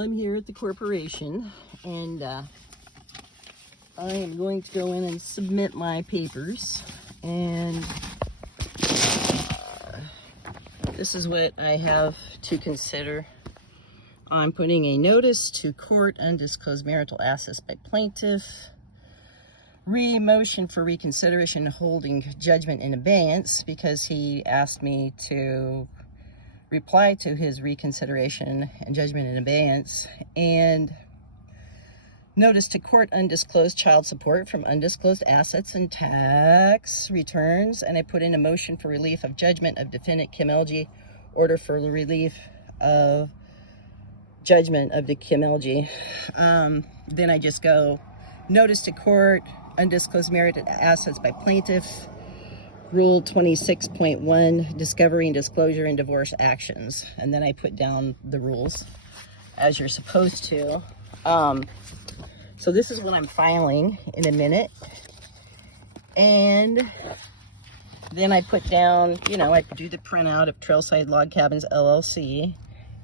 I'm here at the corporation, and I am going to go in and submit my papers, and this is what I have to consider. I'm putting a notice to court, undisclosed marital assets by plaintiff, motion for reconsideration, holding judgment in abeyance, because he asked me to reply to his reconsideration and judgment in abeyance, and notice to court, undisclosed child support from undisclosed assets and tax returns. And I put in a motion for relief of judgment of defendant Kim LG, order for the relief of judgment of the Kim LG. Then I just go notice to court, undisclosed marital assets by plaintiff, Rule 26.1, discovery and disclosure in divorce actions. And then I put down the rules as you're supposed to. So this is what I'm filing in a minute. And then I put down, I do the printout of Trailside Log Cabins LLC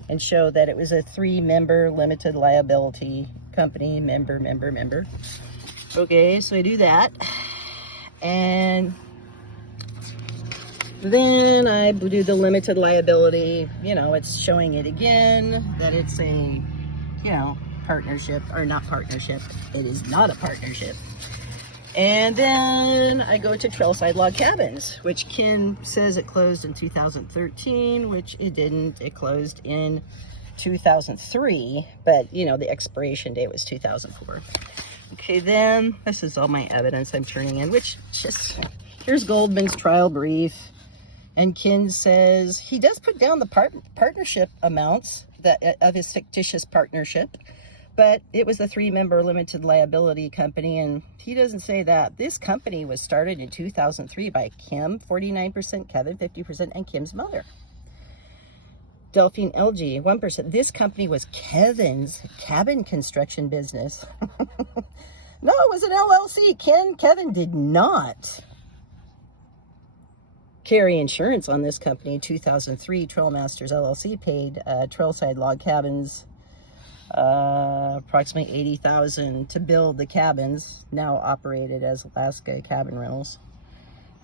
and show that it was a 3-member limited liability company, member. Okay, so I do that. And then I do the limited liability, it's showing it again, that it's a, partnership, or not partnership. It is not a partnership. And then I go to Trailside Log Cabins, which Kim says it closed in 2013, which it didn't. It closed in 2003, but, the expiration date was 2004. Okay, then this is all my evidence I'm turning in, which just, here's Goldman's trial brief. And Kim says he does put down the partnership amounts of his fictitious partnership, but it was a 3-member limited liability company, and he doesn't say that. This company was started in 2003 by Kim, 49%, Kevin, 50%, and Kim's mother, Delphine LG, 1%. This company was Kevin's cabin construction business. No, it was an LLC. Kevin did not carry insurance on this company. In 2003, Trailmasters LLC paid Trailside Log Cabins approximately $80,000 to build the cabins, now operated as Alaska Cabin Rentals.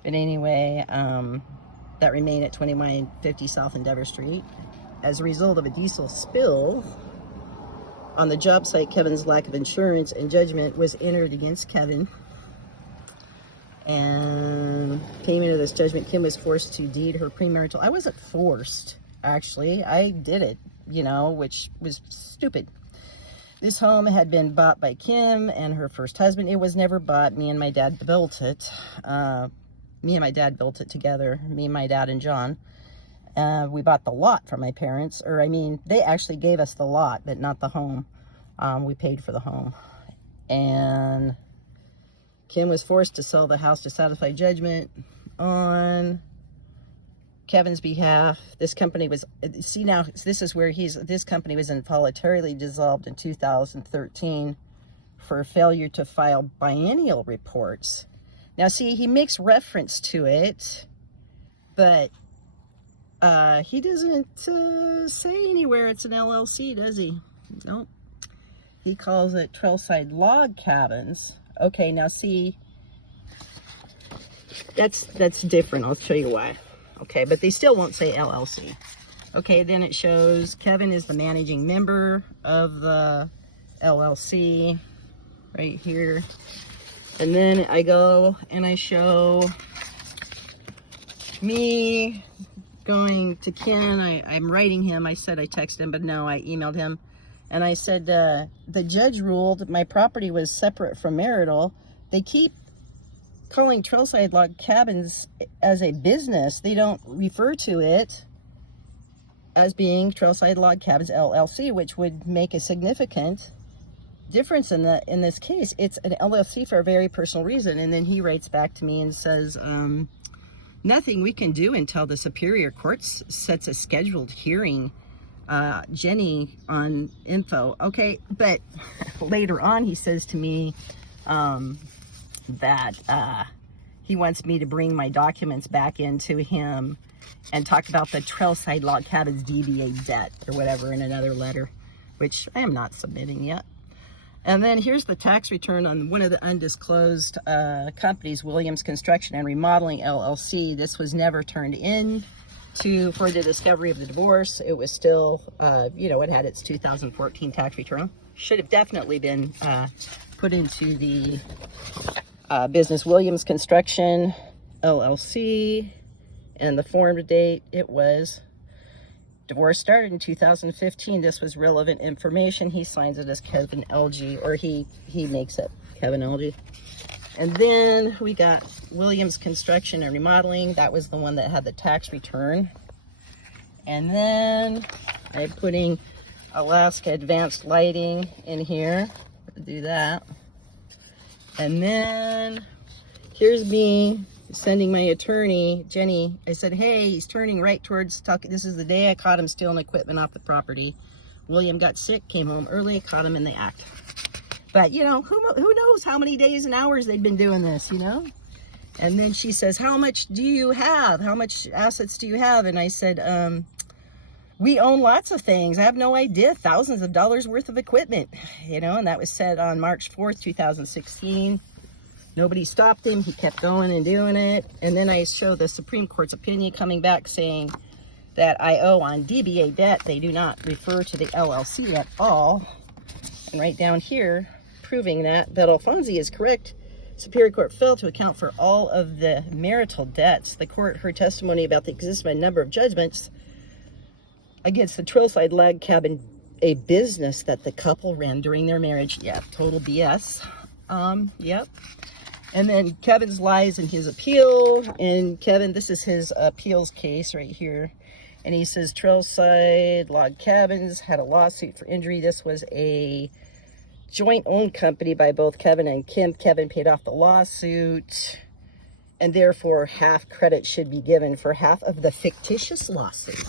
But anyway, that remained at 2150 South Endeavor Street. As a result of a diesel spill on the job site, Kevin's lack of insurance and judgment was entered against Kevin. And payment of this judgment, Kim was forced to deed her premarital. I wasn't forced, actually. I did it, which was stupid. This home had been bought by Kim and her first husband. It was never bought. Me and my dad built it. Me and my dad built it together. Me, my dad, and John. We bought the lot from my parents. They actually gave us the lot, but not the home. We paid for the home. And Kim was forced to sell the house to satisfy judgment on Kevin's behalf. This company was, this is where this company was involuntarily dissolved in 2013 for failure to file biennial reports. Now, see, he makes reference to it, but he doesn't say anywhere it's an LLC, does he? Nope. He calls it Trailside Log Cabins. Okay, now see, that's different. I'll show you why. Okay, but they still won't say LLC. Okay, then it shows Kevin is the managing member of the LLC right here. And then I go and I show me going to Ken. I'm writing him. I said I texted him, but no, I emailed him. And I said, the judge ruled my property was separate from marital. They keep calling Trailside Log Cabins as a business. They don't refer to it as being Trailside Log Cabins LLC, which would make a significant difference in this case. It's an LLC for a very personal reason. And then he writes back to me and says, nothing we can do until the Superior Court sets a scheduled hearing. Jenny on info. Okay, but later on he says to me that he wants me to bring my documents back into him and talk about the Trailside Log Cabins DBA debt or whatever in another letter. which I am not submitting yet. And then here's the tax return on one of the undisclosed companies, Williams Construction and Remodeling LLC. This was never turned in for the discovery of the divorce. It was still, it had its 2014 tax return. Should have definitely been put into the business Williams Construction LLC. And the form date, it was divorce started in 2015. This was relevant information. He signs it as Kevin LG, or he makes it Kevin LG. And then we got Williams Construction and Remodeling. That was the one that had the tax return. And then I'm putting Alaska Advanced Lighting in here. Do that. And then here's me sending my attorney, Jenny. I said, hey, he's turning right towards Tuck. This is the day I caught him stealing equipment off the property. William got sick, came home early, caught him in the act. But, who knows how many days and hours they've been doing this, And then she says, how much do you have? How much assets do you have? And I said, we own lots of things. I have no idea. Thousands of dollars worth of equipment, and that was said on March 4th, 2016. Nobody stopped him. He kept going and doing it. And then I show the Supreme Court's opinion coming back saying that I owe on DBA debt. They do not refer to the LLC at all. And right down here, proving that Alfonsi is correct. Superior Court failed to account for all of the marital debts. The court heard testimony about the existence of a number of judgments against the Trailside Log Cabin, a business that the couple ran during their marriage. Yeah, total BS. Yep. And then Kevin's lies in his appeal. And Kevin, this is his appeals case right here. And he says Trailside Log Cabins had a lawsuit for injury. This was a joint owned company by both Kevin and Kim. Kevin paid off the lawsuit, and therefore half credit should be given for half of the fictitious lawsuit.